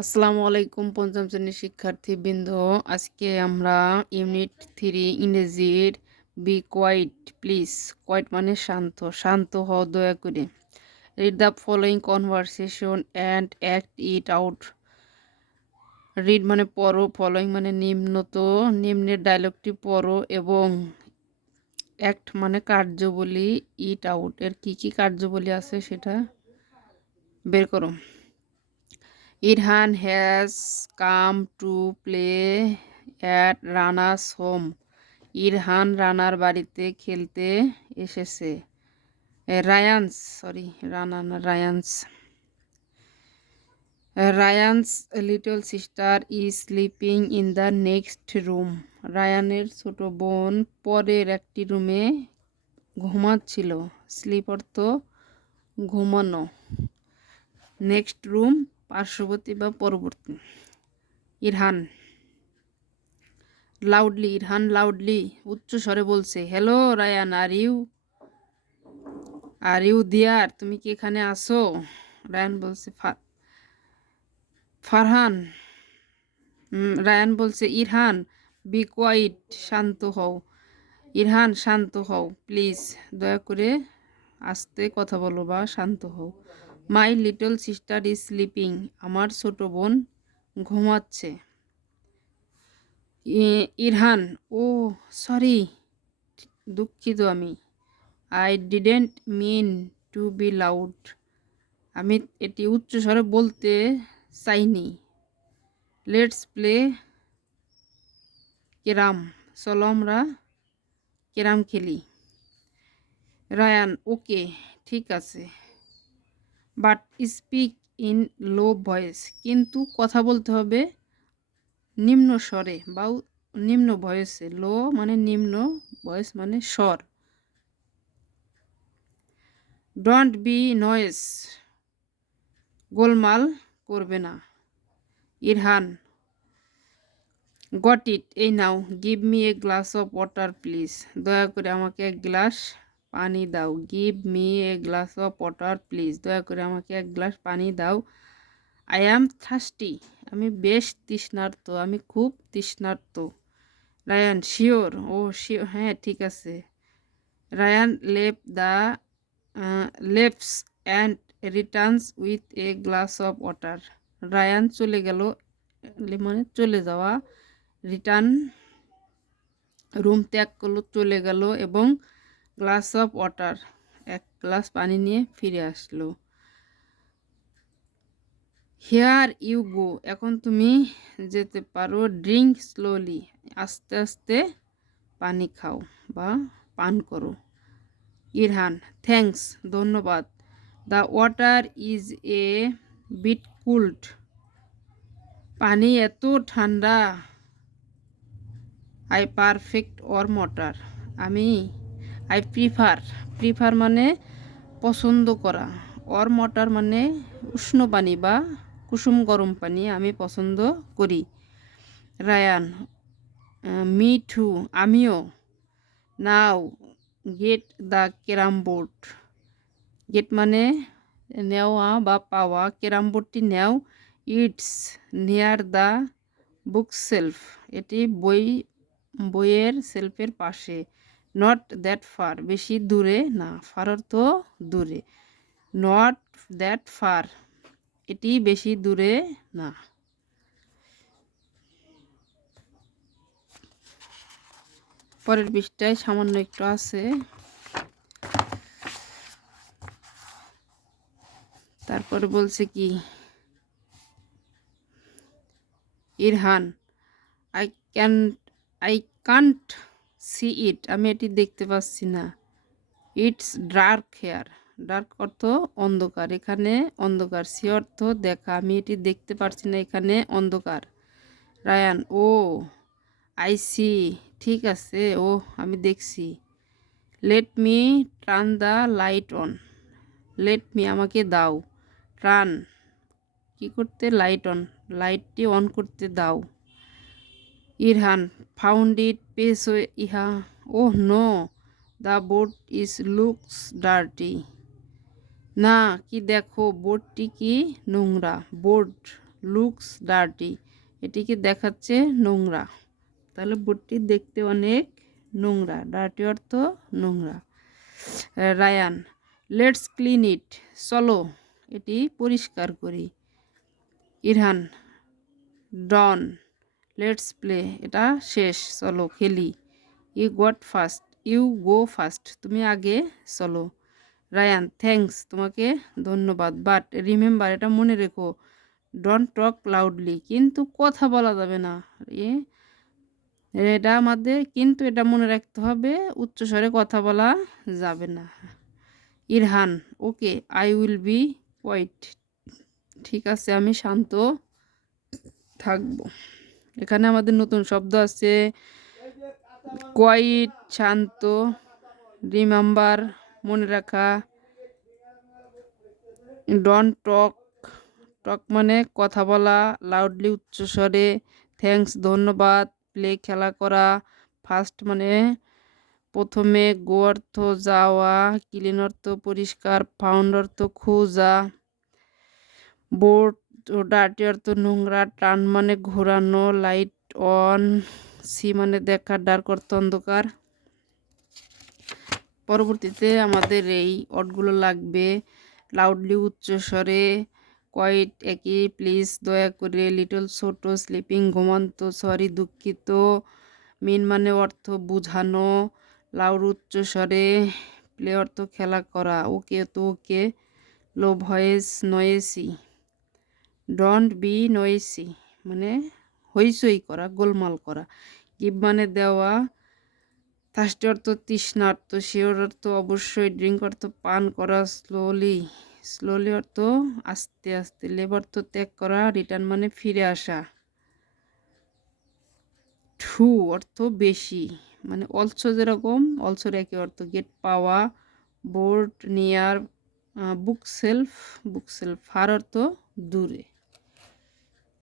আসসালামু আলাইকুম পঞ্চম শ্রেণীর শিক্ষার্থীবৃন্দ। আজকে আমরা ইউনিট 3 ইংরেজির বি কোয়াইট প্লিজ। কোয়াইট মানে শান্ত, শান্ত হও দয়া করে। Read the following conversation and act it out. Read মানে পড়ো, ফলোয়িং মানে নিম্নের ডায়লগটি পড়ো এবং অ্যাক্ট মানে কার্যবলী, ইট আউট এর কি কি কার্যবলী আছে সেটা বের করো। Irhan has come to play at Rana's home. Irhan রানার বাড়িতে খেলতে এসেছে। Ryan's little sister is sleeping in the next room. রায়ানের ছোট বোন পরের একটি রুমে ঘুমাচ্ছিল। স্লিপ অর্থ ঘুমানো, নেক্সট রুম পার্শ্ববর্তী বা পরবর্তী। ইরহান লাউডলি উচ্চ স্বরে বলছে, হ্যালো রায়ান, আর ইউ দিয়ার, তুমি কি এখানে আসো? রায়ান বলছে ফারহান রায়ান বলছে ইরহান, বি কোয়াইট, শান্ত হও। ইরহান শান্ত হও প্লিজ, দয়া করে আস্তে কথা বলো বা শান্ত হও। My little sister is sleeping, আমার ছোট বোন ঘুমাচ্ছে। ইরহান, ও সরি, দুঃখিত আমি। I didn't mean to be loud, আমি এটি উচ্চস্বরে বলতে চাইনি। লেটস প্লে ক্যারাম, চলো আমরা ক্যারাম খেলি। রায়ান, ওকে ঠিক আছে। But speak in low voice, কিন্তু কথা বলতে হবে নিম্ন স্বরে বা নিম্ন ভয়েসে। লো মানে নিম্ন, ভয়েস মানে স্বর। ডোন্ট বি নয়েস, গোলমাল করবে না। ইরহান, গট ইট, এই নাও। Give me a glass of water please, দয়া করে আমাকে এক গ্লাস পানি দাও। Give me a glass of water please, দয়া করে আমাকে এক গ্লাস পানি দাও। আই অ্যাম থার্স্টি, আমি বেশ তৃষ্ণার্ত, আমি খুব তৃষ্ণার্ত। রায়ান, শিওর, ও শিওর, হ্যাঁ ঠিক আছে। Ryan lefts and returns with a glass of water. Ryan চলে গেল, মানে চলে যাওয়া, রিটার্ন রুম ত্যাগ করলো, চলে গেল এবং গ্লাস অফ ওয়াটার, এক গ্লাস পানি নিয়ে ফিরে আসলো। হিয়ার ইউ গো, এখন তুমি যেতে পারো। ড্রিঙ্ক স্লোলি, আস্তে আস্তে পানি খাও বা পান করো। ইরহান, থ্যাঙ্কস, ধন্যবাদ। The water is a bit cooled, পানি এত ঠান্ডা। I perfect warm water, I prefer মানে পছন্দ করা, ওয়ার্ম ওয়াটার মানে উষ্ণ পানি বা কুসুম গরম পানি আমি পছন্দ করি। রায়ান, মি টু, আমিও। Now get the carrom board, get মানে নেওয়া বা পাওয়া, ক্যারাম বোর্ডটি নেও। It's near the book shelf, এটি বইয়ের সেলফের পাশে। নট দ্যাট ফার, বেশি দূরে না। ফার অর্থ দূরে। নট দ্যাট ফার, এটি বেশি দূরে না। পরের পৃষ্ঠায় সামান্য একটু আছে, তারপরে বলছে কি, Irhan, I can I can't see it, আমি এটি দেখতে পাচ্ছি না। ইটস ডার্ক হেয়ার, ডার্ক অর্থ অন্ধকার, এখানে অন্ধকার। সি অর্থ দেখা, আমি এটি দেখতে পারছি না, এখানে অন্ধকার। রায়ান, ও আই সি, ঠিক আছে, ও আমি দেখছি। Let me turn the light on, let me আমাকে দাও, টার্ন কি করতে, লাইট অন, লাইটটি অন করতে দাও। ইরহান, ফাউন্ড ইট পেস ইহা, oh no, the board is looks dirty, না কি দেখো বোর্ডটি কি নোংরা। বোর্ড লুকস ডার্টি, এটিকে দেখাচ্ছে নোংরা। তাহলে বোর্ডটি দেখতে অনেক নোংরা, ডার্টি অর্থ নোংরা। রায়ান, লেটস ক্লিন ইট, চলো এটি পরিষ্কার করি। ইরহান, ডন, লেটস প্লে, এটা শেষ, চলো খেলি। ইউ গো ফার্স্ট, তুমি আগে চলো। রায়ান, থ্যাঙ্কস, তোমাকে ধন্যবাদ, বাট রিমেম্বার, এটা মনে রেখো, ডোন্ট টক লাউডলি, কিন্তু কথা বলা যাবে না। এটা আমাদের কিন্তু এটা মনে রাখতে হবে, উচ্চস্বরে কথা বলা যাবে না। ইরহান, ওকে, আই উইল বি কোয়াইট, ঠিক আছে আমি শান্ত থাকবো। এখানে আমাদের নতুন শব্দ আছে, কোয়াইট শান্ত, রিমেম্বার মনে রাখা, ডোন্ট টক, টক মানে কথা বলা, লাউডলি উচ্চস্বরে, থ্যাঙ্কস ধন্যবাদ, প্লে খেলা করা, ফার্স্ট মানে প্রথমে, গো অর্থ যাওয়া, ক্লিন অর্থ পরিষ্কার, ফাউন্ড অর্থ খোঁজা, বোর্ড ও ডার্টি অর্থ নোংরা, টার্ন মানে ঘোরানো, লাইট অন, সি মানে দেখা, ডার্ক অর্থ অন্ধকার। পরবর্তীতে আমাদের এই ওয়ার্ডগুলো লাগবে, লাউডলি উচ্চস্বরে, কোয়াইট একই, প্লিজ দয়া করে, লিটল ছোট, স্লিপিং ঘুমন্ত, সরি দুঃখিত, মিন মানে অর্থ বুঝানো, লাউড উচ্চস্বরে, প্লে অর্থ খেলা করা, ওকে তো okay, low voice noisy, don't be noisy মানে হইচই করা, গোলমাল করা, গিভ মানে দেওয়া, থার্স্টি অর্থ তৃষ্ণার্ত, শিওর অর্থ অবশ্যই, ড্রিঙ্ক অর্থ পান করা, স্লোলি অর্থ আস্তে আস্তে, লিভ অর্থ ত্যাগ করা, রিটার্ন মানে ফিরে আসা, টু অর্থ বেশি মানে অলসো, যেরকম অলসোর একই অর্থ, গেট পাওয়া, board near, book shelf, far অর্থ দূরে।